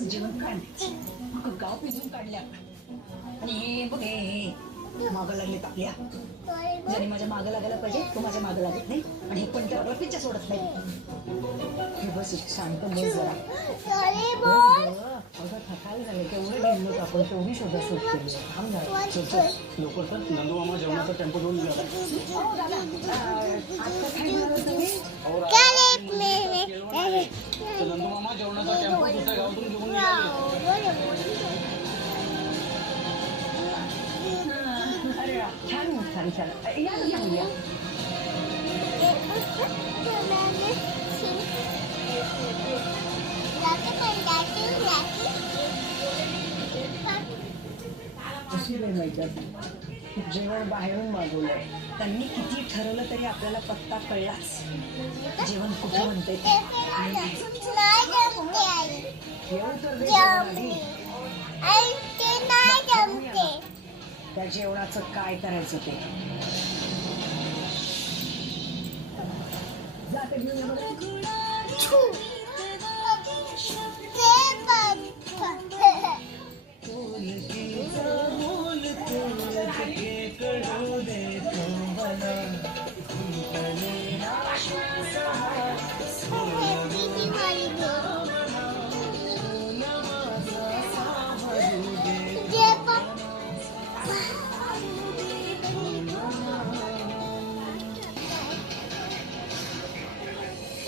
जेवणाचं जेवण काढण्याचं अगं गाव पिजून काढल्या आणि हे बघ हे मागं लागलेत आपल्या. ज्याने माझ्या मागं लागायला पाहिजे तो माझ्या मागं लागत नाही आणि हे पण त्याला पिच्चा सोडत नाही. हे बस शांत बस जरा. अगं थकायला झालं केवढं गेलो आपण तेवढी शोधाशोध केली. थांब जरा लवकर तर नंदू मामा जेवणाचा टेम्पो घेऊन गेला. नंदू मामा जेवणाचा टेम्पो दुसऱ्या गावातून घेऊन गेला. अरे छान छान छान या या जेवण बाहेरून मागवलंय. त्यांनी किती ठरवलं तरी आपल्याला पत्ता कळलाच. जेवण कुठे म्हणते त्या जेवणाचं काय करायचं ते जाते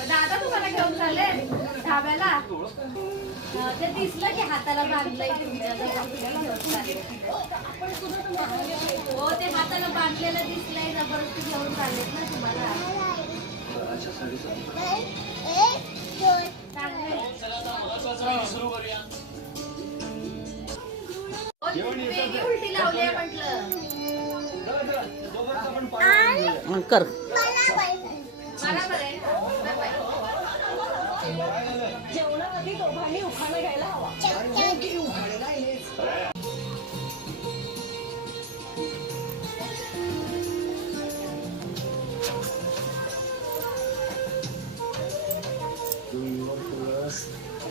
दादा तुम्हाला घेऊन चालले ढाब्याला. ते दिसलं की हाताला बांधलंय हो ते हाताला बांधलेलं दिसलंय जबरदस्ती घेऊन चाललेत ना तुम्हाला. उलटी लावली म्हटलं कर. जेवणाआधी दोघांनी उखाणा घ्यायला हवा. उखाणे नाही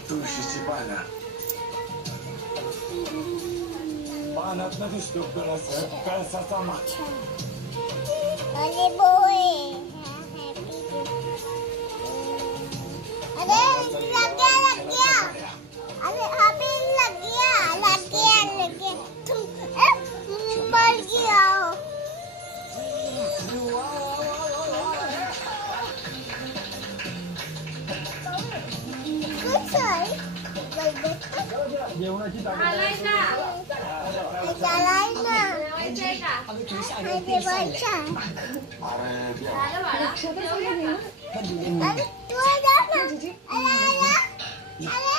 तुळशीची पानं पानात न दिसतो कळसाचा माग. अरे बोय अरे लग गया अरे अभी लग गया तुम मर गया कुछ है जेवणाची आलाय ना चलाय ना जेवायचंय का अरे बच्चा झालं बाळा अरे तू जा ना अरे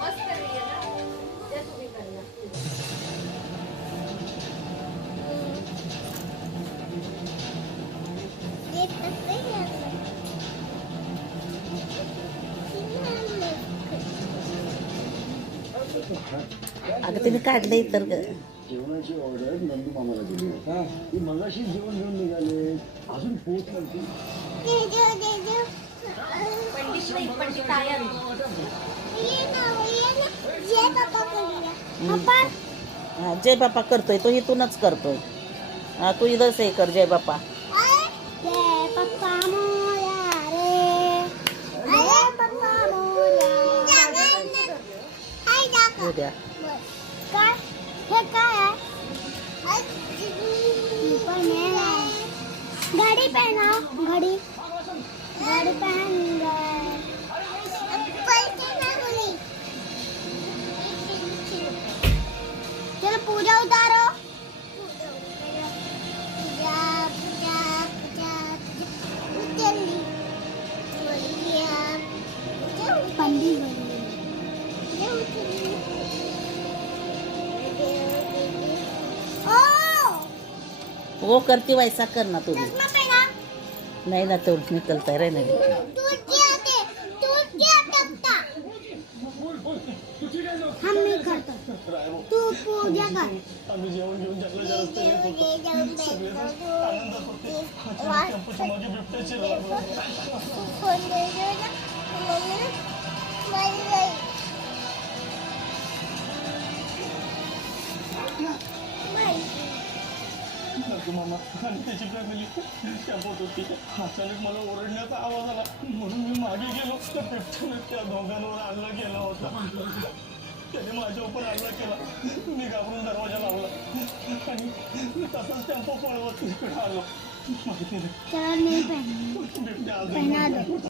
मस्त आहे ना ते तुम्ही करा. ये पत्ते अगं तिने काढलंय तर जेवणाची ऑर्डर नंदू मामाला दिली. ती मगाशी जेवण घेऊन निघाले अजून पोहोचली. पंडित नाही पंडित आहे. जय बाप्पा करतोय तो इथूनच करतोय. तू इथं हे कर जय बाप्पा. जय पप्पा मोया रे अरे पप्पा मोया उद्या काय हे काय आहे घड़ी पहना घड़ी घड़ी पहन गए चलो पूजा उतारो पंडित वो करती वैसा करना तुम्ही. नाही ना तो निकलता है रहने दे. हम नहीं करते तू पूजा कर. आम्ही जेवण घेऊन जंगलाच्या रस्त्याने येत होतो. सगळेजण आनंदात होते. टेम्पोची मागे बिबट्याची रांग. मामा आणि त्याची फॅमिली टेम्पोत होती. अचानक मला ओरडण्याचा आवाज आला म्हणून मी मागे गेलो तर बिबट्याने त्या दोघांवर हल्ला केला होता. त्याने माझ्यावर हल्ला केला. मी घाबरून दरवाजा लावला आणि तसंच टेम्पो पळवत इकडे आलो. चला नहीं पहना बिबट्या पहना अजून दो